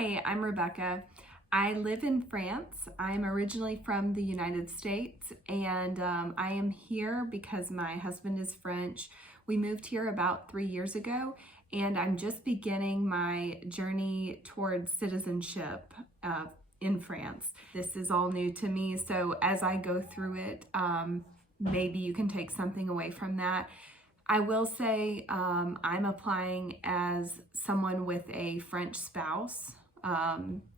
Hi, I'm Rebecca. I live in France. I'm originally from the United States, and I am here because my husband is French. We moved here about 3 years ago, and I'm just beginning my journey towards citizenship in France. This is all new to me, so as I go through it, maybe you can take something away from that. I will say I'm applying as someone with a French spouse.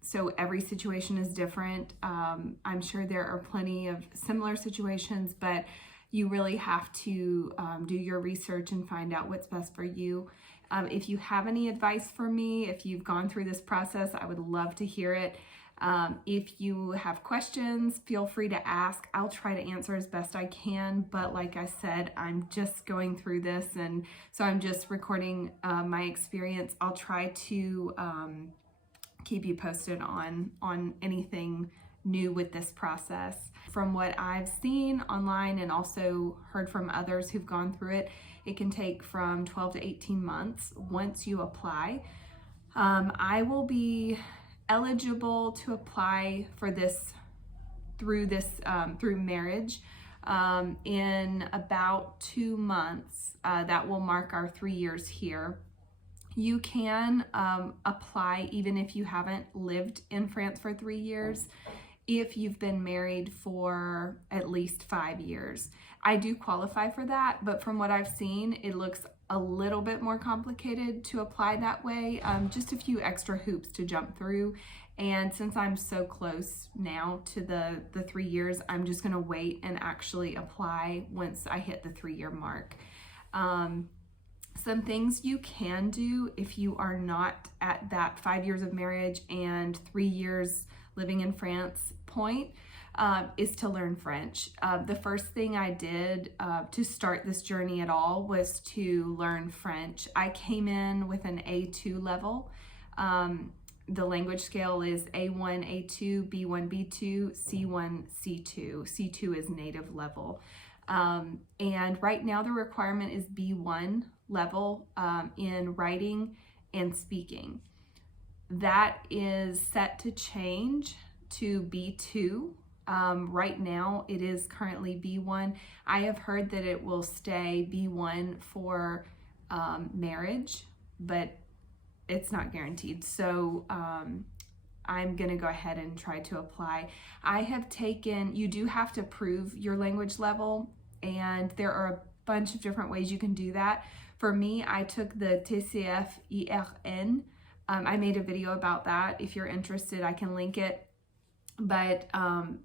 So every situation is different. I'm sure there are plenty of similar situations, but you really have to do your research and find out what's best for you. If you have any advice for me, if you've gone through this process, I would love to hear it. If you have questions, feel free to ask. I'll try to answer as best I can, but like I said, I'm just going through this, and so I'm just recording my experience. I'll try to keep you posted on anything new with this process. From what I've seen online and also heard from others who've gone through it, it can take from 12 to 18 months once you apply. I will be eligible to apply for this through marriage in about 2 months. That will mark our 3 years here. You can apply even if you haven't lived in France for 3 years, if you've been married for at least 5 years. I do qualify for that, but from what I've seen, it looks a little bit more complicated to apply that way. Just a few extra hoops to jump through. And since I'm so close now to the 3 years, I'm just gonna wait and actually apply once I hit the 3-year mark. Some things you can do if you are not at that 5 years of marriage and 3 years living in France point is to learn French. The first thing I did to start this journey at all was to learn French. I came in with an A2 level. The language scale is A1, A2, B1, B2, C1, C2. C2 is native level. And right now the requirement is B1 level in writing and speaking. That is set to change to B2. Right now it is currently B1. I have heard that it will stay B1 for marriage, but it's not guaranteed. So I'm gonna go ahead and try to apply. You do have to prove your language level, and there are a bunch of different ways you can do that. For me, I took the TCF-IRN. I made a video about that. If you're interested, I can link it. But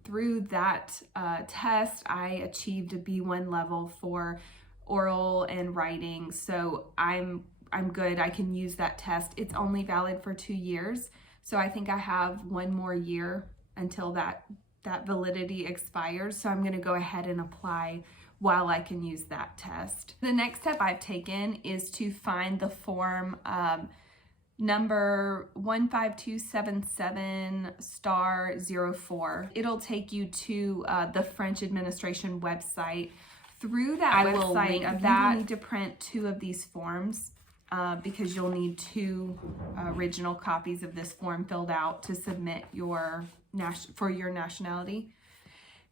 through that test, I achieved a B1 level for oral and writing. So I'm good. I can use that test. It's only valid for 2 years. So I think I have 1 more year until that validity expires. So I'm gonna go ahead and apply while I can use that test. The next step I've taken is to find the form number 15277*04. It'll take you to the French administration website. Through that website, will link that. You need to print 2 of these forms because you'll need 2 original copies of this form filled out to submit for your nationality.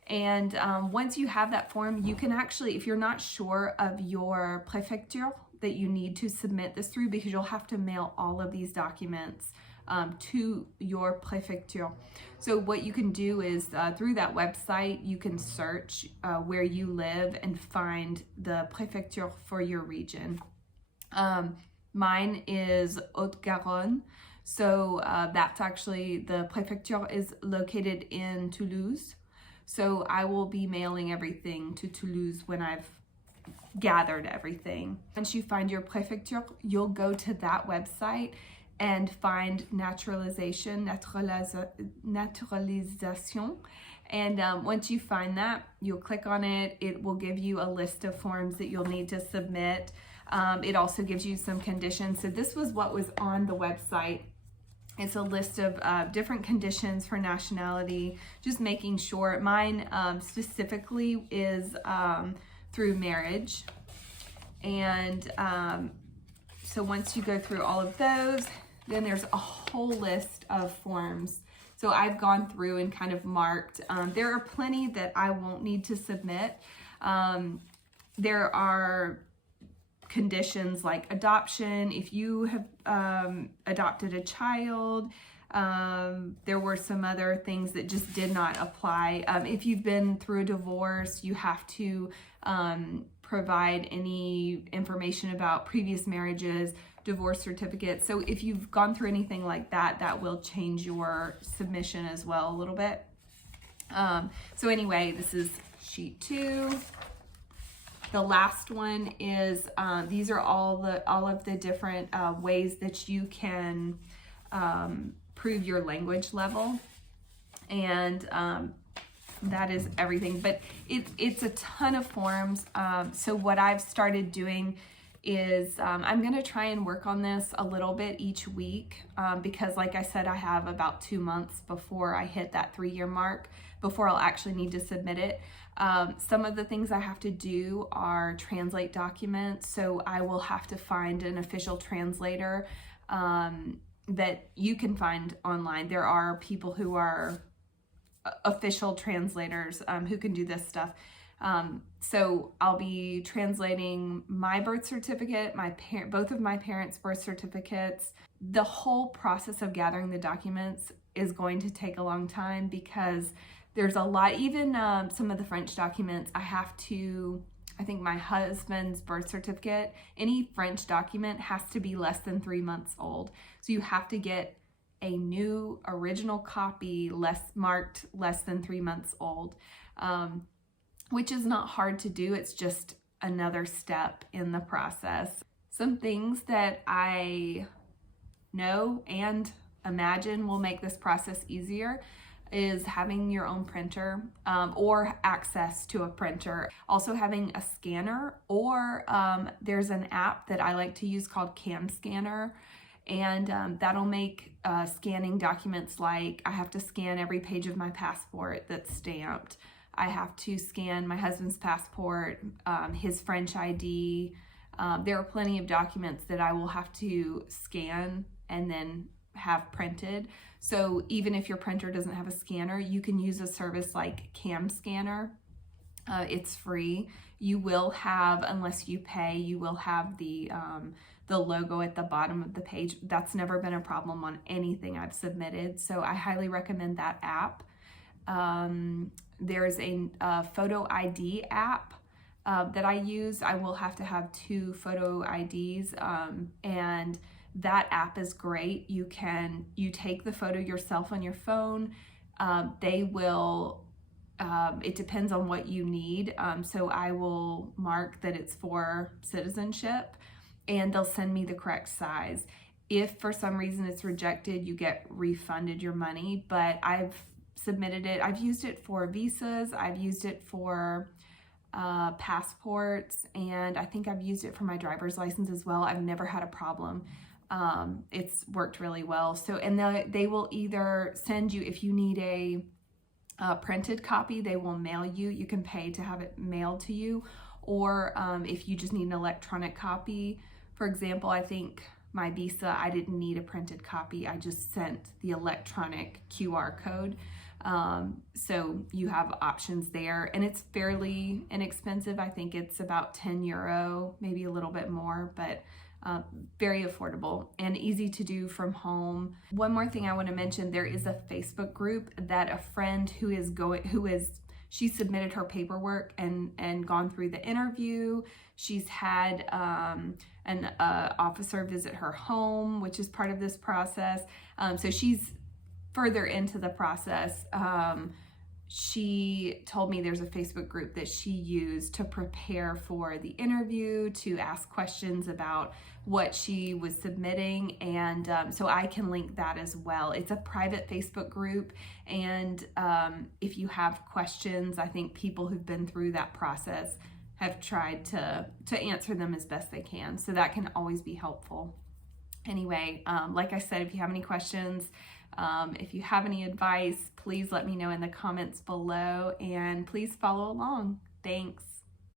And once you have that form, you can actually, if you're not sure of your préfecture that you need to submit this through, because you'll have to mail all of these documents to your préfecture. So what you can do is through that website, you can search where you live and find the préfecture for your region. Mine is Haute-Garonne. So that's actually, the préfecture is located in Toulouse. So I will be mailing everything to Toulouse when I've gathered everything. Once you find your préfecture, you'll go to that website and find naturalisation. And once you find that, you'll click on it. It will give you a list of forms that you'll need to submit. It also gives you some conditions. So this was what was on the website. It's a list of different conditions for nationality, just making sure. Mine specifically is through marriage. And so once you go through all of those, then there's a whole list of forms. So I've gone through and kind of marked. There are plenty that I won't need to submit. There are conditions like adoption. If you have adopted a child, there were some other things that just did not apply. If you've been through a divorce, you have to provide any information about previous marriages, divorce certificates. So if you've gone through anything like that, that will change your submission as well a little bit. So anyway, this is sheet 2. The last one is, these are all of the different ways that you can prove your language level. And that is everything, but it's a ton of forms. So what I've started doing is I'm going to try and work on this a little bit each week because like I said, I have about 2 months before I hit that 3-year mark before I'll actually need to submit it. Some of the things I have to do are translate documents. So I will have to find an official translator that you can find online. There are people who are official translators who can do this stuff. So I'll be translating my birth certificate, both of my parents' birth certificates. The whole process of gathering the documents is going to take a long time because there's a lot, even some of the French documents, I think my husband's birth certificate, any French document has to be less than 3 months old. So you have to get a new original copy marked less than 3 months old, which is not hard to do. It's just another step in the process. Some things that I know and imagine will make this process easier is having your own printer or access to a printer. Also having a scanner, or there's an app that I like to use called Cam Scanner, and that'll make scanning documents like I have to scan every page of my passport that's stamped. I have to scan my husband's passport, his French ID. There are plenty of documents that I will have to scan and then have printed. So even if your printer doesn't have a scanner, you can use a service like Cam Scanner. It's free. You will have, unless you pay, you will have the logo at the bottom of the page. That's never been a problem on anything I've submitted. So I highly recommend that app. There's a photo ID app that I use. I will have to have 2 photo IDs, and that app is great. You take the photo yourself on your phone. They will, it depends on what you need. So I will mark that it's for citizenship, and they'll send me the correct size. If for some reason it's rejected, you get refunded your money, but I've submitted it. I've used it for visas. I've used it for passports, and I think I've used it for my driver's license as well. I've never had a problem. It's worked really well. So, and they will either send you, if you need a printed copy, they will mail you. You can pay to have it mailed to you. Or if you just need an electronic copy, for example, I think my visa, I didn't need a printed copy. I just sent the electronic QR code. So you have options there, and it's fairly inexpensive. I think it's about 10 euro, maybe a little bit more, but very affordable and easy to do from home. One more thing I want to mention, there is a Facebook group that a friend she submitted her paperwork and gone through the interview. She's had an officer visit her home, which is part of this process. So she's further into the process. She told me there's a Facebook group that she used to prepare for the interview, to ask questions about what she was submitting, and so I can link that as well. It's a private Facebook group, and if you have questions, I think people who've been through that process have tried to answer them as best they can, so that can always be helpful. Anyway, like I said, if you have any questions, if you have any advice, please let me know in the comments below, and please follow along. Thanks.